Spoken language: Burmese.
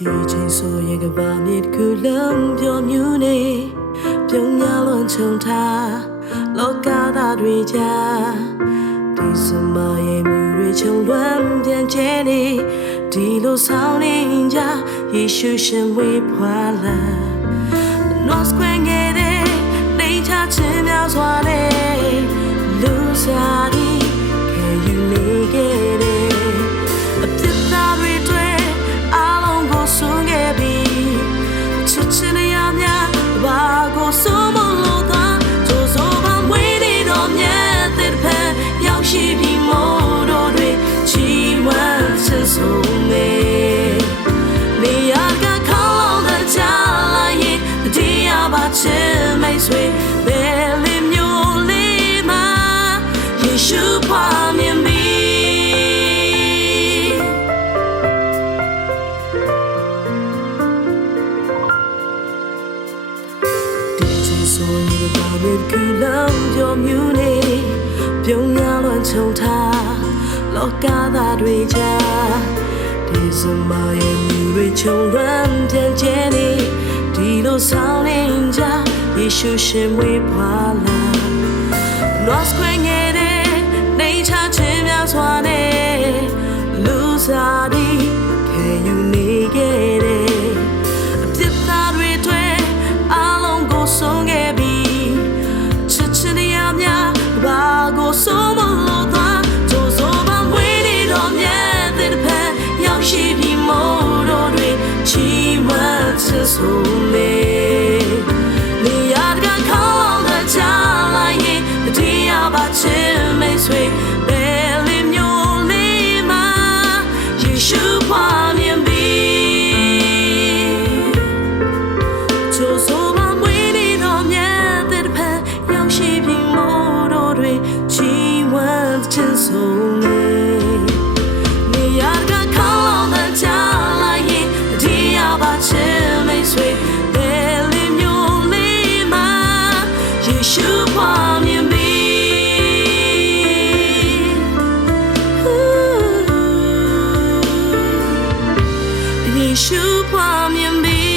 ဒီချိန်ဆိုရင်ကဘာမြစ်ကူလုံးပြောမြူးနေပြုံးများလွန်ချုံထားလောကသားတွေကြားဒီစမရဲ့မြူတွေချုံလွမ်းပြန်ကျဲနေဒီလိုဆောင်နေကြယေရှုရှင်ဝေးဖွာလာ North Square ငယ်တဲ့နေချချင်းများစွာနဲ့လူစားဒီခဲယူနေခဲ့တဲ့အပြစ်သားတွေတွေ့အားလုံးကိုဆုံးခဲ့ပြီးချစ်ချင်ရများဘာကိုဆုံးမလို့သားကြိုးစိုးပါမွေးနေတော့မြတ်တဲ့ဖက်ရောက်ရှိပြီးမို့တို့တွေချီးမွမ်းဆင်းဆုံးနေနေရကခေါင်းတဲ့ချလိုက်ရင်တရားပါချင်မိတ်ဆွေဘယ်လင်းမျိုးလေးမှာယေရှုဖွာမြင်ပြီးဆိုရင်ဘာမှကူလုံးပြောမြူးနေပြုံးများလွန်ချုံထားလောကသားတွေကြားဒီစမရဲ့မြူတွေချုံလွမ်းပြန်ကျဲနေဒီလိုဆောင်နေကြယေရှုရှင်ဝေးဖွာလာ North Square ငယ်တဲ့နေချချင်းများစွာနဲ့လူစားဒီခဲယူနေခဲ့တဲ့အပြစ်သားတွေတွေ့အားလုံးကိုဆုံးခဲ့ပြီးချစ်ချင်ရများဘာကိုဆုံးမလို့သားကြိုးစိုးပါမွေးနေတော့မြတ်တဲ့ဖက်ရောက်ရှိပြီးမို့တို့တွေချီးမွမ်းဆင်းဆုံးနေနေရကခေါင်းတဲ့ချလိုက်ရင်တရားပါချင်မိတ်ဆွေဘယ်လင်းမျိုးလေးမှာယေရှုဖွာမြင်ပြီးကြိုးစိုးပါမွေးနေတော့မြတ်တဲ့ဖက်ရောက်ရှိပြီးမို့တို့တွေချီးမွမ်းဆင်းဆုံးနေနေရကခေါင်းတဲ့ချလိုက်ရင်တရားပါချင်မိတ်ဆွေဘယ်လင်းမျိုးလေးမှာယေရှုဖွာမြင်ပြီးယေရှုဖွာမြင်ပြီး